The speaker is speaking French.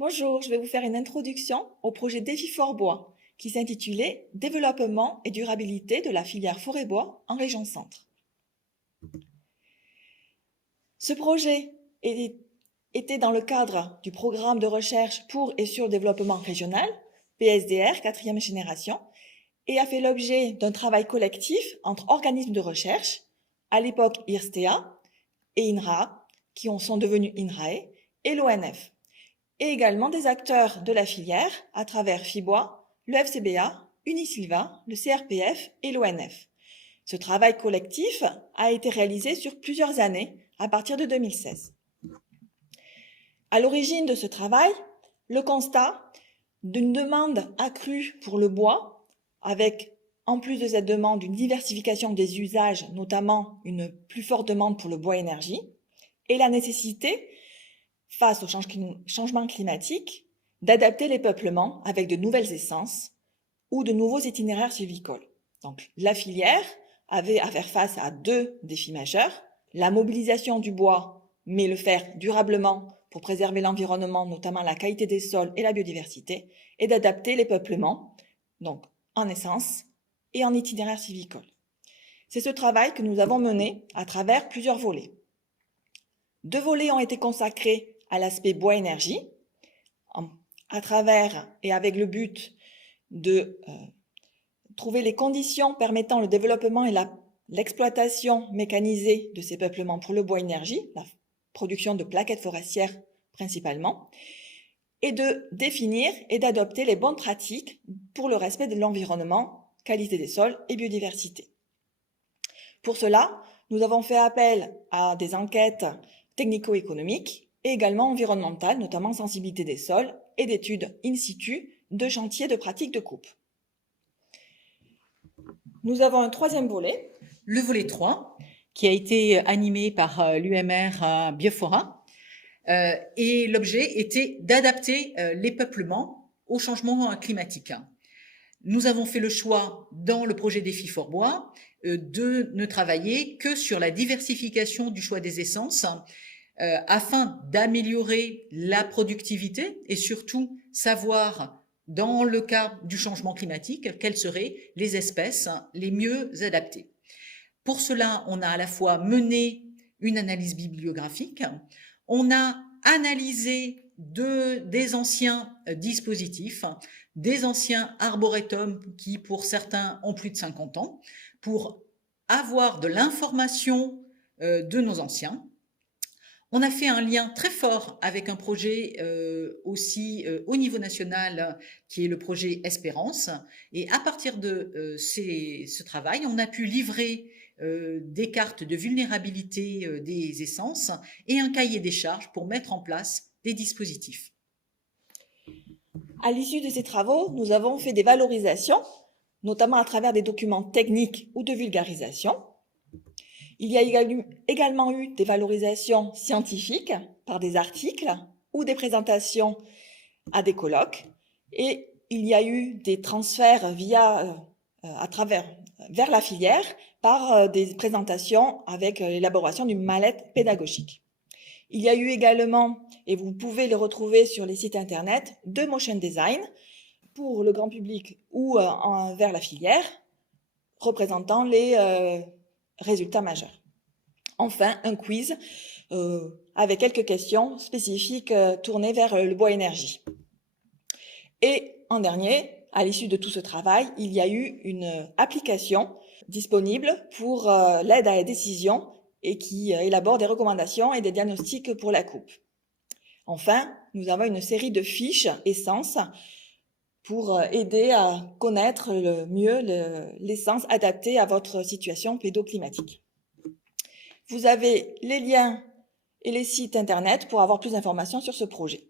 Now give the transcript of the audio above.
Bonjour, je vais vous faire une introduction au projet Défi Fort-Bois qui s'intitulait Développement et durabilité de la filière forêt-bois en région Centre. Ce projet était dans le cadre du programme de recherche pour et sur le développement régional, PSDR 4e génération, et a fait l'objet d'un travail collectif entre organismes de recherche, à l'époque IRSTEA et INRAE, qui sont devenus INRAE, et l'ONF, et également des acteurs de la filière à travers FIBOIS, le FCBA, Unisilva, le CRPF et l'ONF. Ce travail collectif a été réalisé sur plusieurs années à partir de 2016. À l'origine de ce travail, le constat d'une demande accrue pour le bois, avec en plus de cette demande une diversification des usages, notamment une plus forte demande pour le bois énergie, et la nécessité face au changement climatique, d'adapter les peuplements avec de nouvelles essences ou de nouveaux itinéraires sylvicoles. Donc, la filière avait à faire face à deux défis majeurs, la mobilisation du bois, mais le faire durablement pour préserver l'environnement, notamment la qualité des sols et la biodiversité, et d'adapter les peuplements, donc en essence et en itinéraire sylvicole. C'est ce travail que nous avons mené à travers plusieurs volets. 2 volets ont été consacrés à l'aspect bois-énergie, à travers et avec le but de trouver les conditions permettant le développement et l'exploitation mécanisée de ces peuplements pour le bois-énergie, la production de plaquettes forestières principalement, et de définir et d'adopter les bonnes pratiques pour le respect de l'environnement, qualité des sols et biodiversité. Pour cela, nous avons fait appel à des enquêtes technico-économiques et également environnementales, notamment sensibilité des sols et d'études in situ de chantiers de pratique de coupe. Nous avons un troisième volet. Le volet 3, qui a été animé par l'UMR Biofora. Et l'objet était d'adapter les peuplements au changement climatique. Nous avons fait le choix, dans le projet Défi Fort-Bois, de ne travailler que sur la diversification du choix des essences, afin d'améliorer la productivité et surtout savoir, dans le cas du changement climatique, quelles seraient les espèces les mieux adaptées. Pour cela, on a à la fois mené une analyse bibliographique, on a analysé des anciens dispositifs, des anciens arboretums qui, pour certains, ont plus de 50 ans, pour avoir de l'information de nos anciens. On a fait un lien très fort avec un projet aussi au niveau national qui est le projet Espérance. Et à partir de ce travail, on a pu livrer des cartes de vulnérabilité des essences et un cahier des charges pour mettre en place des dispositifs. À l'issue de ces travaux, nous avons fait des valorisations, notamment à travers des documents techniques ou de vulgarisation. Il y a également eu des valorisations scientifiques par des articles ou des présentations à des colloques. Et il y a eu des transferts vers la filière par des présentations avec l'élaboration d'une mallette pédagogique. Il y a eu également, et vous pouvez le retrouver sur les sites internet, de motion design pour le grand public ou vers la filière, représentant les résultats majeurs. Enfin, un quiz avec quelques questions spécifiques tournées vers le bois énergie. Et en dernier, à l'issue de tout ce travail, il y a eu une application disponible pour l'aide à la décision et qui élabore des recommandations et des diagnostics pour la coupe. Enfin, nous avons une série de fiches essences pour aider à connaître mieux l'essence adaptée à votre situation pédoclimatique. Vous avez les liens et les sites internet pour avoir plus d'informations sur ce projet.